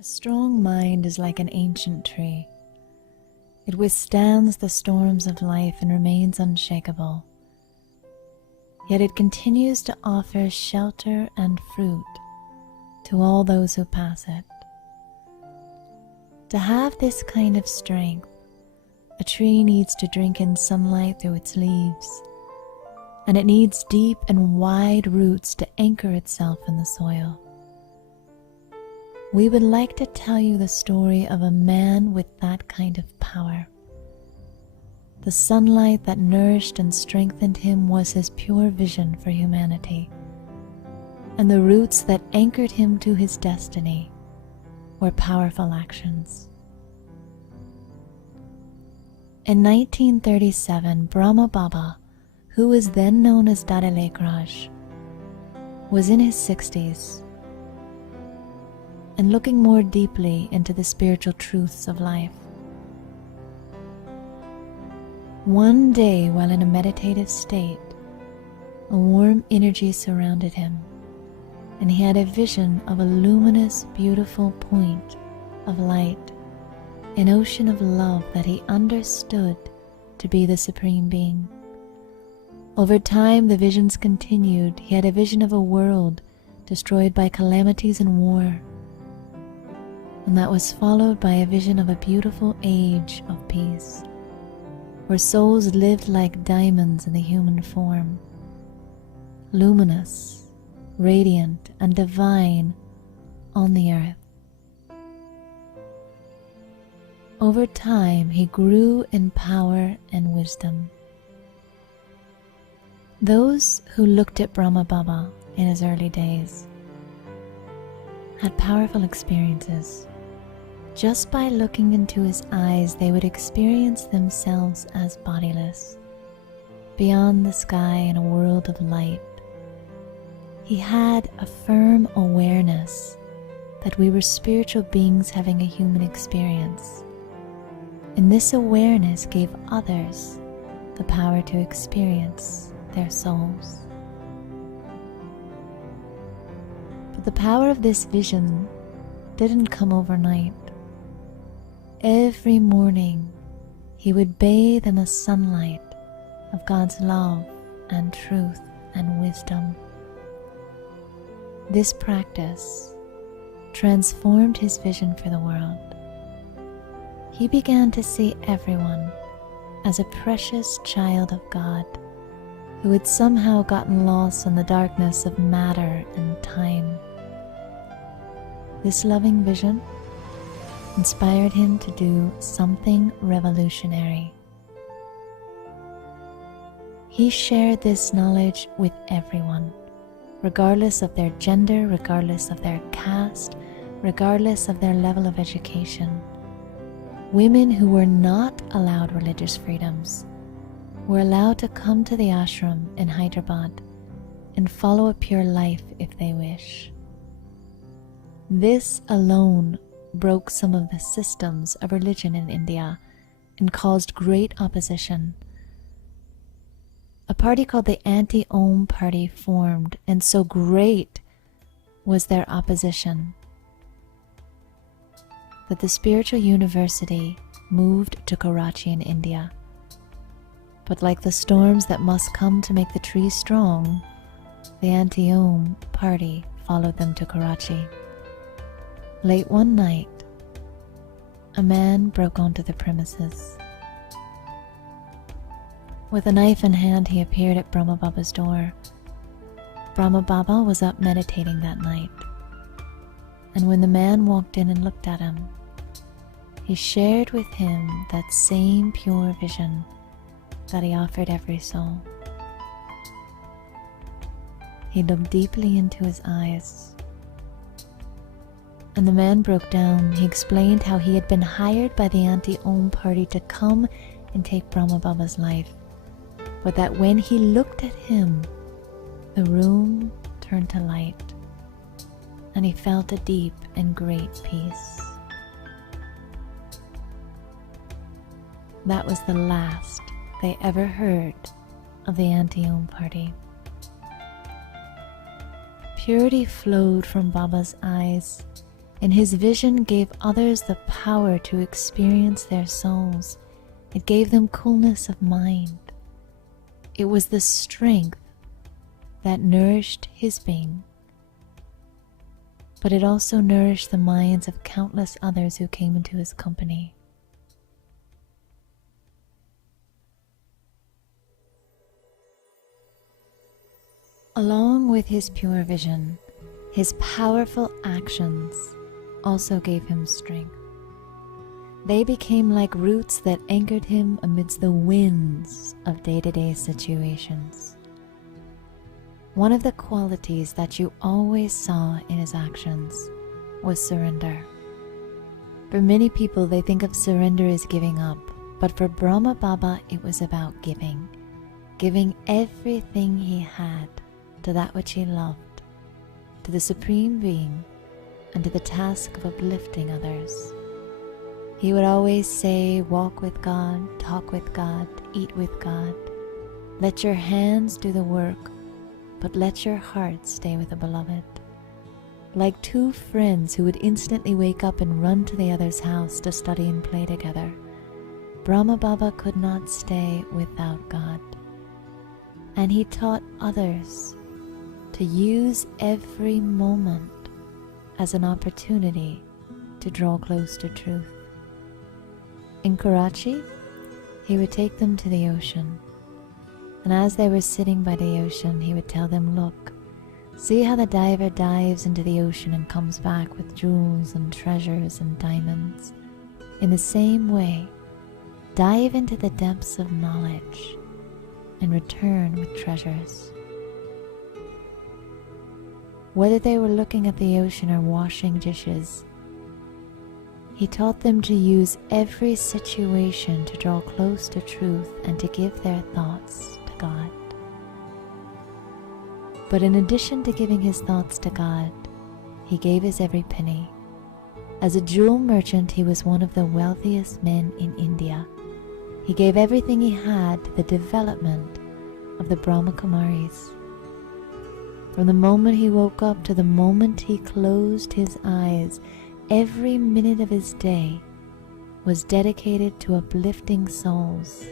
A strong mind is like an ancient tree. It withstands the storms of life and remains unshakable. Yet it continues to offer shelter and fruit to all those who pass it. To have this kind of strength, a tree needs to drink in sunlight through its leaves, and it needs deep and wide roots to anchor itself in the soil. We would like to tell you the story of a man with that kind of power. The sunlight that nourished and strengthened him was his pure vision for humanity, and the roots that anchored him to his destiny were powerful actions. In 1937, Brahma Baba, who was then known as Dada Lekraj, was in his 60s and looking more deeply into the spiritual truths of life. One day, while in a meditative state, a warm energy surrounded him, and he had a vision of a luminous, beautiful point of light, an ocean of love that he understood to be the Supreme Being. Over time, the visions continued. He had a vision of a world destroyed by calamities and war, and that was followed by a vision of a beautiful age of peace, where souls lived like diamonds in the human form, luminous, radiant, and divine on the earth. Over time, he grew in power and wisdom. Those who looked at Brahma Baba in his early days had powerful experiences. Just by looking into his eyes, they would experience themselves as bodiless, beyond the sky in a world of light. He had a firm awareness that we were spiritual beings having a human experience, and this awareness gave others the power to experience their souls. But the power of this vision didn't come overnight. Every morning, he would bathe in the sunlight of God's love and truth and wisdom. This practice transformed his vision for the world. He began to see everyone as a precious child of God who had somehow gotten lost in the darkness of matter and time. This loving vision inspired him to do something revolutionary. He shared this knowledge with everyone, regardless of their gender, regardless of their caste, regardless of their level of education. Women who were not allowed religious freedoms were allowed to come to the ashram in Hyderabad and follow a pure life if they wish. This alone broke some of the systems of religion in India and caused great opposition. A party called the Anti-Om Party formed, and so great was their opposition that the spiritual university moved to Karachi in India. But like the storms that must come to make the tree strong, the Anti-Om Party followed them to Karachi. Late one night, a man broke onto the premises. With a knife in hand, he appeared at Brahma Baba's door. Brahma Baba was up meditating that night, and when the man walked in and looked at him, he shared with him that same pure vision that he offered every soul. He looked deeply into his eyes, and the man broke down. He explained how he had been hired by the Anti-Om Party to come and take Brahma Baba's life, but that when he looked at him, the room turned to light, and he felt a deep and great peace. That was the last they ever heard of the Anti-Om Party. Purity flowed from Baba's eyes. And his vision gave others the power to experience their souls. It gave them coolness of mind. It was the strength that nourished his being, but it also nourished the minds of countless others who came into his company. Along with his pure vision, his powerful actions also gave him strength. They became like roots that anchored him amidst the winds of day-to-day situations. One of the qualities that you always saw in his actions was surrender. For many people, they think of surrender as giving up, but for Brahma Baba, it was about giving. Giving everything he had to that which he loved, to the Supreme Being, and to the task of uplifting others. He would always say, walk with God, talk with God, eat with God. Let your hands do the work, but let your heart stay with the beloved. Like two friends who would instantly wake up and run to the other's house to study and play together, Brahma Baba could not stay without God. And he taught others to use every moment as an opportunity to draw close to truth. In Karachi, he would take them to the ocean, and as they were sitting by the ocean, he would tell them, look, see how the diver dives into the ocean and comes back with jewels and treasures and diamonds. In the same way, dive into the depths of knowledge and return with treasures. Whether they were looking at the ocean or washing dishes, he taught them to use every situation to draw close to truth and to give their thoughts to God. But in addition to giving his thoughts to God, he gave his every penny. As a jewel merchant, he was one of the wealthiest men in India. He gave everything he had to the development of the Brahma Kumaris. From the moment he woke up to the moment he closed his eyes, every minute of his day was dedicated to uplifting souls.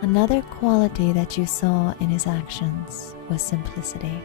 Another quality that you saw in his actions was simplicity.